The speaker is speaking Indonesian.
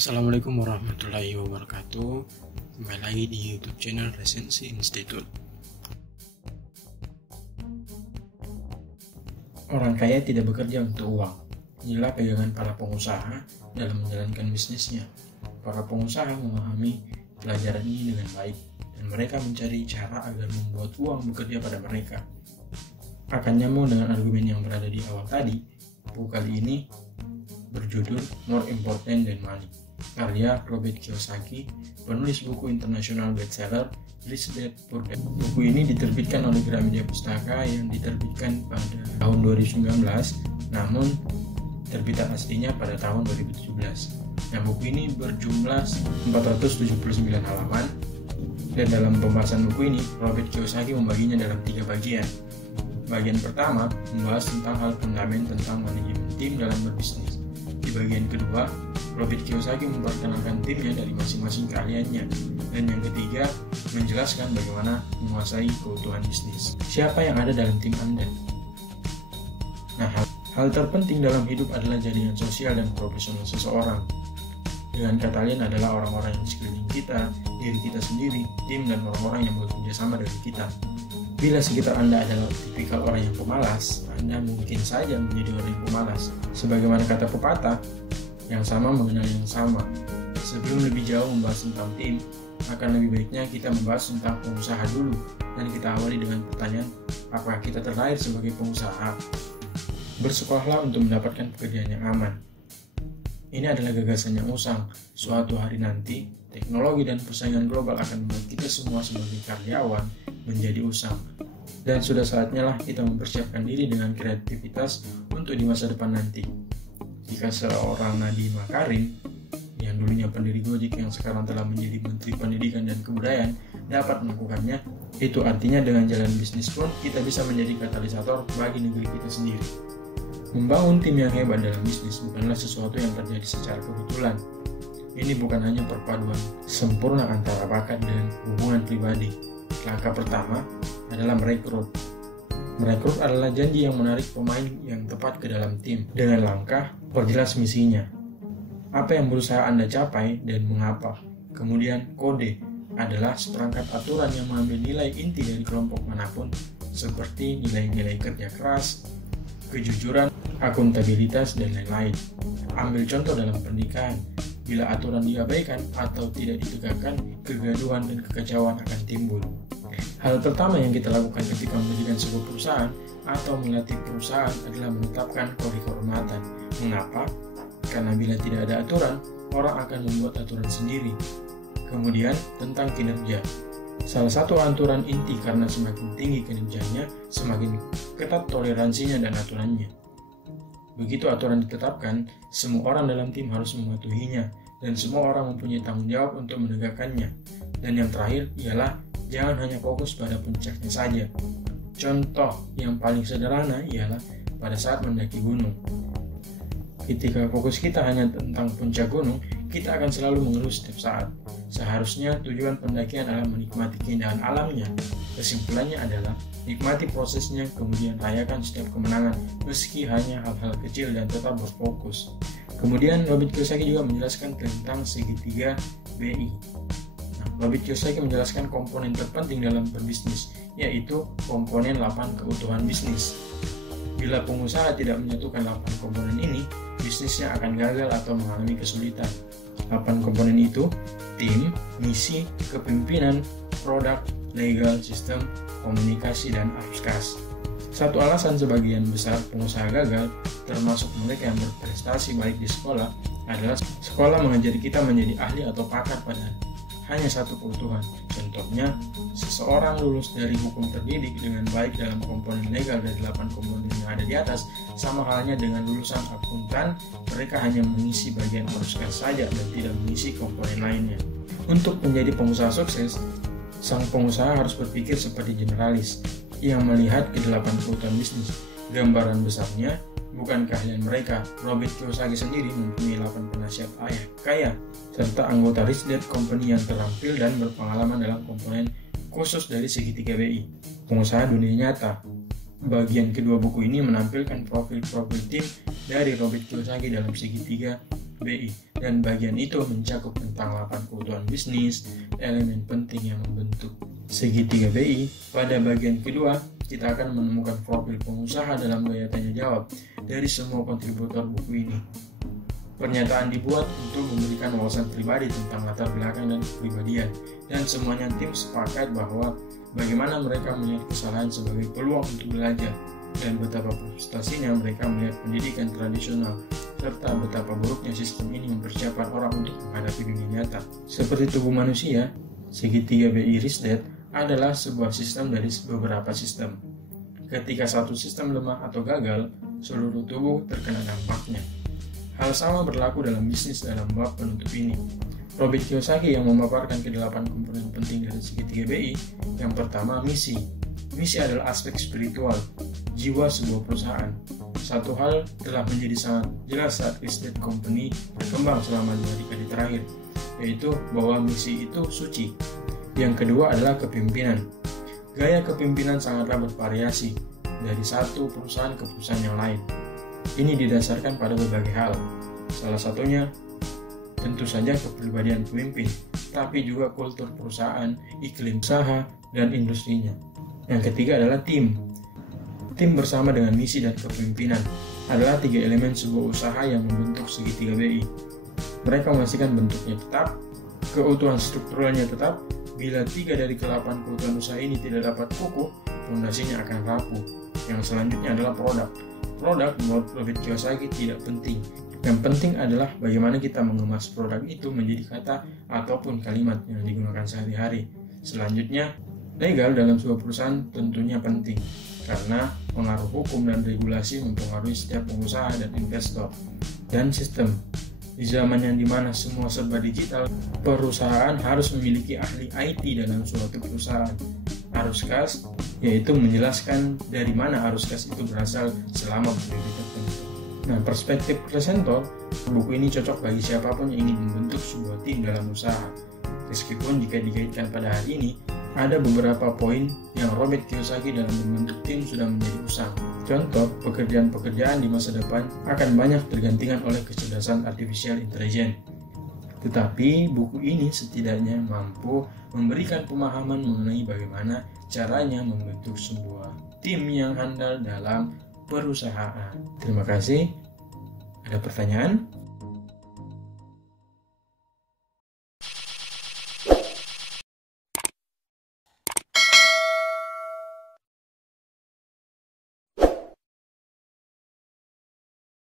Assalamualaikum warahmatullahi wabarakatuh. Kembali lagi di YouTube channel Resensi Institute. Orang kaya tidak bekerja untuk uang. Inilah pegangan para pengusaha dalam menjalankan bisnisnya. Para pengusaha memahami pelajaran ini dengan baik dan mereka mencari cara agar membuat uang bekerja pada mereka. Akan nyambung dengan argumen yang berada di awal tadi, buku kali ini berjudul More Important Than Money, karya Robert Kiyosaki, penulis buku internasional bestseller Rich Dad Poor Dad. Buku ini diterbitkan oleh Gramedia Pustaka yang diterbitkan pada tahun 2019, namun terbitan aslinya pada tahun 2017. Nah, buku ini berjumlah 479 halaman, dan dalam pembahasan buku ini, Robert Kiyosaki membaginya dalam 3 bagian. Bagian pertama membahas tentang hal fundamental tentang manajemen tim dalam berbisnis. Di bagian kedua, Robert Kiyosaki memperkenalkan timnya dari masing-masing keahliannya. Dan yang ketiga, menjelaskan bagaimana menguasai keutuhan bisnis. Siapa yang ada dalam tim Anda? Nah, hal terpenting dalam hidup adalah jaringan sosial dan profesional seseorang. Dengan kata lain adalah orang-orang yang di sekeliling kita, diri kita sendiri, tim, dan orang-orang yang bekerja sama dengan kita. Bila sekitar Anda adalah tipikal orang yang pemalas, Anda mungkin saja menjadi orang yang pemalas. Sebagaimana kata pepatah, yang sama mengenal yang sama. Sebelum lebih jauh membahas tentang tim, akan lebih baiknya kita membahas tentang pengusaha dulu. Dan kita awali dengan pertanyaan, apakah kita terlahir sebagai pengusaha? Bersekolahlah untuk mendapatkan pekerjaan yang aman. Ini adalah gagasan yang usang. Suatu hari nanti, teknologi dan persaingan global akan membuat kita semua sebagai karyawan menjadi usang. Dan sudah saatnya lah kita mempersiapkan diri dengan kreativitas untuk di masa depan nanti. Jika seorang Nadiem Makarim, yang dulunya pendiri Gojek yang sekarang telah menjadi Menteri Pendidikan dan Kebudayaan, dapat melakukannya, itu artinya dengan jalan bisnis pun kita bisa menjadi katalisator bagi negeri kita sendiri. Membangun tim yang hebat dalam bisnis bukanlah sesuatu yang terjadi secara kebetulan. Ini bukan hanya perpaduan sempurna antara bakat dan hubungan pribadi. Langkah pertama adalah merekrut. Merekrut adalah janji yang menarik pemain yang tepat ke dalam tim. Dengan langkah, perjelas misinya. Apa yang berusaha Anda capai dan mengapa. Kemudian kode adalah seperangkat aturan yang mengambil nilai inti dari kelompok manapun, seperti nilai-nilai kerja keras, kejujuran, akuntabilitas, dan lain-lain. Ambil contoh dalam pernikahan. Bila aturan diabaikan atau tidak ditegakkan, kegaduhan dan kekacauan akan timbul. Hal pertama yang kita lakukan ketika mendirikan sebuah perusahaan atau melatih perusahaan adalah menetapkan kode kehormatan. Mengapa? Karena bila tidak ada aturan, orang akan membuat aturan sendiri. Kemudian tentang kinerja. Salah satu aturan inti karena semakin tinggi kinerjanya, semakin ketat toleransinya dan aturannya. Begitu aturan ditetapkan, semua orang dalam tim harus mematuhinya, dan semua orang mempunyai tanggung jawab untuk menegakkannya. Dan yang terakhir ialah jangan hanya fokus pada puncaknya saja. Contoh yang paling sederhana ialah pada saat mendaki gunung. Ketika fokus kita hanya tentang puncak gunung, kita akan selalu mengeluh setiap saat. Seharusnya tujuan pendakian adalah menikmati keindahan alamnya. Kesimpulannya adalah nikmati prosesnya, kemudian rayakan setiap kemenangan meski hanya hal-hal kecil dan tetap berfokus. Kemudian Robert Kiyosaki juga menjelaskan tentang segitiga BI. Robert Kiyosaki menjelaskan komponen terpenting dalam berbisnis, yaitu komponen 8 keutuhan bisnis. Bila pengusaha tidak menyatukan 8 komponen ini, bisnisnya akan gagal atau mengalami kesulitan. 8 komponen itu, tim, misi, kepemimpinan, produk, legal, sistem, komunikasi, dan arus kas. Satu alasan sebagian besar pengusaha gagal, termasuk mereka yang berprestasi baik di sekolah, adalah sekolah mengajari kita menjadi ahli atau pakar pada hanya satu kebutuhan. Contohnya, seseorang lulus dari hukum terdidik dengan baik dalam komponen legal dari 8 komponen yang ada di atas, sama halnya dengan lulusan akuntan, mereka hanya mengisi bagian arus kas saja dan tidak mengisi komponen lainnya. Untuk menjadi pengusaha sukses, sang pengusaha harus berpikir seperti generalis yang melihat ke 8 keutuhan bisnis. Gambaran besarnya bukan keahlian mereka. Robert Kiyosaki sendiri mempunyai 8 penasihat kaya serta anggota Rich Dad Company yang terampil dan berpengalaman dalam komponen khusus dari segitiga BI. Pengusaha dunia nyata. Bagian kedua buku ini menampilkan profil-profil tim dari Robert Kiyosaki dalam segitiga BI, dan bagian itu mencakup tentang 8 kebutuhan bisnis, elemen penting yang membentuk segitiga BI. Pada bagian kedua, kita akan menemukan profil pengusaha dalam gaya tanya jawab dari semua kontributor buku ini. Pernyataan dibuat untuk memberikan wawasan pribadi tentang latar belakang dan kepribadian, dan semuanya tim sepakat bahwa bagaimana mereka melihat kesalahan sebagai peluang untuk belajar, dan betapa frustasinya mereka melihat pendidikan tradisional, serta betapa buruknya sistem ini mempersiapkan orang untuk menghadapi dunia nyata. Seperti tubuh manusia, segitiga BI Ristedt adalah sebuah sistem dari beberapa sistem. Ketika satu sistem lemah atau gagal, seluruh tubuh terkena dampaknya. Hal sama berlaku dalam bisnis dalam bab penutup ini. Robert Kiyosaki yang memaparkan ke-8 komponen penting dari segitiga BI. Yang pertama, misi. Misi adalah aspek spiritual, jiwa sebuah perusahaan. Satu hal telah menjadi sangat jelas saat Ristedt Company berkembang selama 2 dekade terakhir, yaitu bahwa misi itu suci. Yang kedua adalah kepemimpinan. Gaya kepemimpinan sangatlah bervariasi dari satu perusahaan ke perusahaan yang lain. Ini didasarkan pada berbagai hal. Salah satunya tentu saja kepribadian pemimpin, tapi juga kultur perusahaan, iklim usaha, dan industrinya. Yang ketiga adalah tim. Tim bersama dengan misi dan kepemimpinan adalah 3 elemen sebuah usaha yang membentuk segitiga BI. Mereka memastikan bentuknya tetap, keutuhan strukturalnya tetap. Bila 3 dari ke-8 kebutuhan usaha ini tidak dapat kukuh, fondasinya akan rapuh. Yang selanjutnya adalah produk. Produk menurut Robert Kiyosaki tidak penting. Yang penting adalah bagaimana kita mengemas produk itu menjadi kata ataupun kalimat yang digunakan sehari-hari. Selanjutnya, legal dalam sebuah perusahaan tentunya penting, karena pengaruh hukum dan regulasi mempengaruhi setiap pengusaha dan investor. Dan sistem. Di zaman yang dimana semua serba digital, perusahaan harus memiliki ahli IT dalam suatu perusahaan. Arus kas, yaitu menjelaskan dari mana arus kas itu berasal selama berdiri tertentu. Nah, perspektif presenter, buku ini cocok bagi siapapun yang ingin membentuk sebuah tim dalam usaha. Meskipun jika dikaitkan pada hari ini, ada beberapa poin yang Robert Kiyosaki dalam membentuk tim sudah menjadi usang. Contoh, pekerjaan-pekerjaan di masa depan akan banyak tergantikan oleh kecerdasan artificial intelligence. Tetapi buku ini setidaknya mampu memberikan pemahaman mengenai bagaimana caranya membentuk sebuah tim yang handal dalam perusahaan. Terima kasih. Ada pertanyaan?